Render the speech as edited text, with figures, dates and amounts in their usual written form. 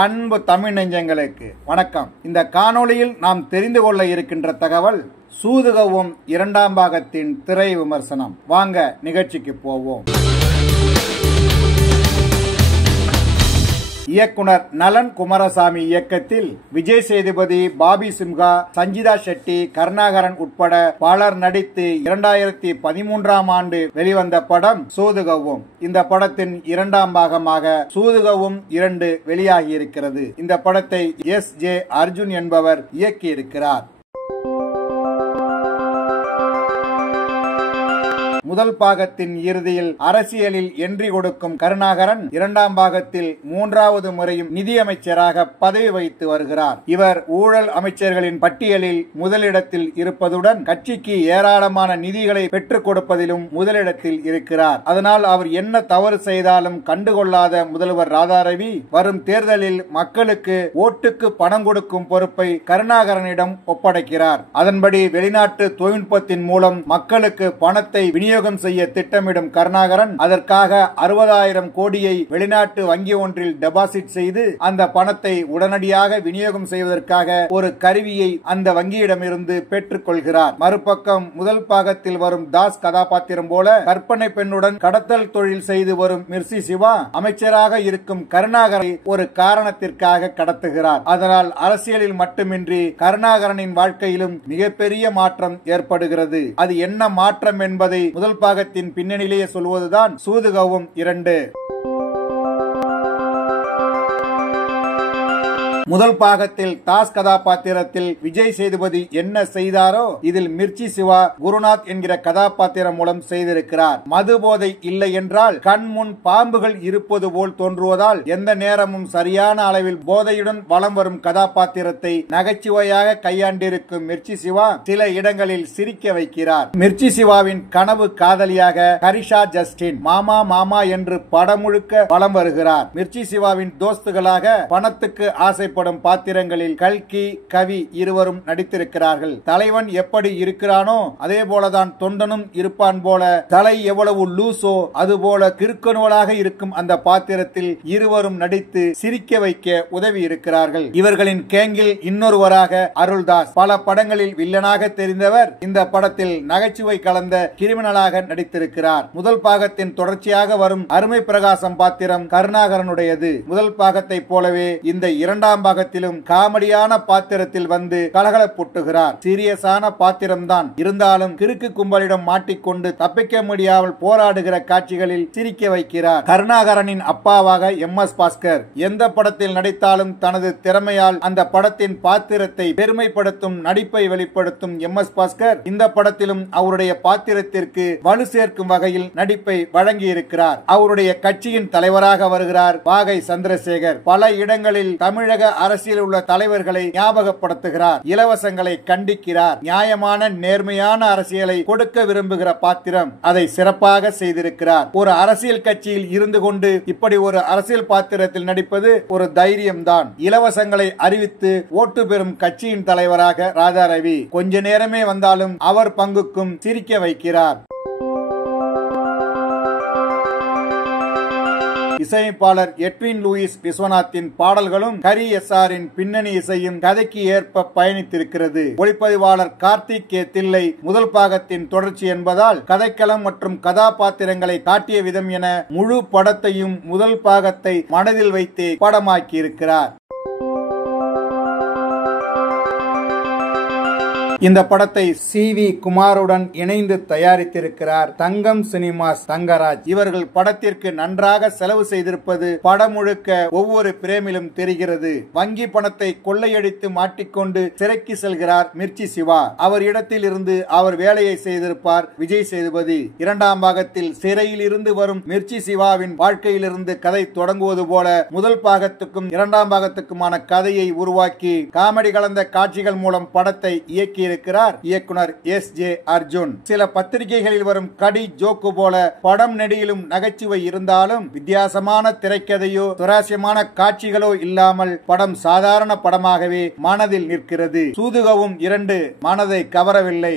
அன்பு தமிழ் நெஞ்சங்களுக்கு வணக்கம். இந்த காணொளியில் நாம் தெரிந்து கொள்ள இருக்கின்ற தகவல் சூதுகவும் இரண்டாம் பாகத்தின் திரை விமர்சனம். வாங்க நிகழ்ச்சிக்கு போவோம். இயக்குனர் நலன் குமாரசாமி இயக்கத்தில் விஜய் சேதுபதி, பாபி சிம்ஹா, சஞ்சிதா ஷெட்டி, கருணாகரன் உட்பட பலர் நடித்து 2013ஆம் ஆண்டு வெளிவந்த படம் சூதுகவும். இந்த படத்தின் இரண்டாம் பாகமாக சூதுகவும் 2 வெளியாகி இருக்கிறது. இந்த படத்தை S.J. அர்ஜுன் என்பவர் இயக்கியிருக்கிறார். முதல் பாகத்தின் இறுதியில் அரசியலில் என்ட்ரி கொடுக்கும் கருணாகரன் இரண்டாம் பாகத்தில் 3வது முறையும் நிதியமைச்சராக பதவி வகித்து வருகிறார். இவர் ஊழல் அமைச்சர்களின் பட்டியலில் முதலிடத்தில் இருப்பதுடன் கட்சிக்கு ஏராளமான நிதிகளை பெற்றுக் கொடுப்பதிலும் முதலிடத்தில் இருக்கிறார். அதனால் அவர் என்ன தவறு செய்தாலும் கண்டுகொள்ளாத முதல்வர் ராதாரவி வரும் தேர்தலில் மக்களுக்கு ஓட்டுக்கு பணம் கொடுக்கும் பொறுப்பை கருணாகரனிடம் ஒப்படைக்கிறார். அதன்படி வெளிநாட்டு தொழில்நுட்பத்தின் மூலம் மக்களுக்கு பணத்தை விநியோகம் செய்ய திட்டமிடும் கருணாகரன் அதற்காக 60,000 கோடியை வெளிநாட்டு வங்கி ஒன்றில் டெபாசிட் செய்து அந்த பணத்தை உடனடியாக விநியோகம் செய்வதற்காக ஒரு கருவியை அந்த வங்கியிடமிருந்து பெற்றுக் கொள்கிறார். மறுபக்கம் முதல் பாகத்தில் வரும் தாஸ் கதாபாத்திரம் போல கற்பனை பெண்ணுடன் கடத்தல் தொழில் செய்து வரும் மிர்சி சிவா அமைச்சராக இருக்கும் கருணாகரை ஒரு காரணத்திற்காக கடத்துகிறார். அதனால் அரசியலில் மட்டுமின்றி கருணாகரனின் வாழ்க்கையிலும் மிகப்பெரிய மாற்றம் ஏற்படுகிறது. அது என்ன மாற்றம் என்பதை முதல் பாகத்தின் பின்னணியிலேயே சொல்வதுதான் சூதுகவும் 2. முதல் பாகத்தில் தாஸ் கதாபாத்திரத்தில் விஜய் சேதுபதி என்ன செய்தாரோ இதில் மிர்ச்சி சிவா குருநாத் என்கிற கதாபாத்திரம் மூலம் செய்திருக்கிறார். மது போதை இல்லை என்றால் கண் முன் பாம்புகள் இருப்பது போல் தோன்றுவதால் எந்த நேரமும் சரியான அளவில் போதையுடன் வலம் வரும் கதாபாத்திரத்தை நகைச்சுவையாக கையாண்டிருக்கும் மிர்ச்சி சிவா சில இடங்களில் சிரிக்க வைக்கிறார். மிர்ச்சி சிவாவின் கனவு காதலியாக கரிஷா ஜஸ்டின் மாமா மாமா என்று படம் முழுக்க வலம் வருகிறார். மிர்ச்சி சிவாவின் தோஸ்துகளாக பணத்துக்கு ஆசைப்படும் பாத்திரங்களில் கல்கி, கவி இருவரும் நடித்திருக்கிறார்கள். தலைவன் எப்படி இருக்கிறானோ அதே போலதான் தொண்டனும் இருப்பான் போல தலை எவ்வளவு லூசோ அதுபோல கிறுக்கணுவலாக இருக்கும் அந்த பாத்திரத்தில் இருவரும் நடித்து சிரிக்க வைக்க உதவி இருக்கிறார்கள். இவர்களின் கேங்கில் இன்னொருவராக அருள்தாஸ் பல படங்களில் வில்லனாக தெரிந்தவர் இந்த படத்தில் நகைச்சுவை கலந்த கிரிமினலாக நடித்திருக்கிறார். முதல் பாகத்தின் தொடர்ச்சியாக வரும் அருமை பிரகாசம் பாத்திரம் கருணாகரனுடையது. முதல் பாகத்தை போலவே இந்த இரண்டாம் பாகத்திலும் காமெடியான பாத்திரத்தில் வந்து கலகலப்பூட்டுகிறார். சீரியஸான பாத்திரம்தான் இருந்தாலும் கிறுக்கு கும்பலிடம் மாட்டிக்கொண்டு தப்பிக்க முடியாமல் போராடுகிற காட்சிகளில் சிரிக்க வைக்கிறார். கருணாகரனின் அப்பாவாக MS பாஸ்கர் எந்த படத்தில் நடித்தாலும் தனது திறமையால் அந்த படத்தின் பாத்திரத்தை பெருமைப்படுத்தும் நடிப்பை வெளிப்படுத்தும் MS பாஸ்கர் இந்த படத்திலும் அவருடைய பாத்திரத்திற்கு வலு சேர்க்கும் வகையில் நடிப்பை வழங்கியிருக்கிறார். அவருடைய கட்சியின் தலைவராக வருகிறார் வாகை சந்திரசேகர். பல இடங்களில் தமிழக அரசியல் உள்ள தலைவர்களை ஞாபகப்படுத்துகிறார். இலவசங்களை கண்டிக்கிறார். நியாயமான நேர்மையான அரசியலை கொடுக்க விரும்புகிற பாத்திரம் அதை சிறப்பாக செய்திருக்கிறார். ஒரு அரசியல் கட்சியில் இருந்து கொண்டு இப்படி ஒரு அரசியல் பாத்திரத்தில் நடிப்பது ஒரு தைரியம்தான். இலவசங்களை அறிவித்து ஓட்டு பெறும் கட்சியின் தலைவராக ராதாரவி கொஞ்ச நேரமே வந்தாலும் அவர் பங்குக்கும் சிரிக்க வைக்கிறார். இசையமைப்பாளர் எட்வின் லூயிஸ் விஸ்வநாத்தின் பாடல்களும் ஹரி SRின் பின்னணி இசையும் கதைக்கு ஏற்ப பயணித்திருக்கிறது. ஒளிப்பதிவாளர் கார்த்திக் கே தில்லை முதல் பாகத்தின் தொடர்ச்சி என்பதால் கதைக்களம் மற்றும் கதாபாத்திரங்களை காட்டிய விதம் என முழு படத்தையும் முதல் பாகத்தை மனதில் வைத்து படமாக்கியிருக்கிறார். இந்த படத்தை CV குமாருடன் இணைந்து தயாரித்திருக்கிறார் தங்கம் சினிமாஸ் தங்கராஜ். இவர்கள் படத்திற்கு நன்றாக செலவு செய்திருப்பது படம் முழுக்க ஒவ்வொரு பிரேமிலும் தெரிகிறது. வங்கி பணத்தை கொள்ளையடித்து மாட்டிக்கொண்டு சிறைக்கு செல்கிறார் மிர்ச்சி சிவா. அவர் இடத்தில் இருந்து அவர் வேலையை செய்திருப்பார் விஜய் சேதுபதி. இரண்டாம் பாகத்தில் சிறையில் இருந்து வரும் மிர்ச்சி சிவாவின் வாழ்க்கையிலிருந்து கதை தொடங்குவது போல முதல் பாகத்துக்கும் இரண்டாம் பாகத்துக்குமான கதையை உருவாக்கி காமெடி கலந்த காட்சிகள் மூலம் படத்தை இயக்கி இருக்கிறார் இயக்குனர் S.J. அர்ஜுன். சில பத்திரிகைகளில் வரும் கடி ஜோக்கு போல படம் நெடியிலும் நகைச்சுவை இருந்தாலும் வித்தியாசமான திரைக்கதையோ சுவாரஸ்யமான காட்சிகளோ இல்லாமல் படம் சாதாரண படமாகவே மனதில் நிற்கிறது. சூதுகவும் 2 மனதை கவரவில்லை.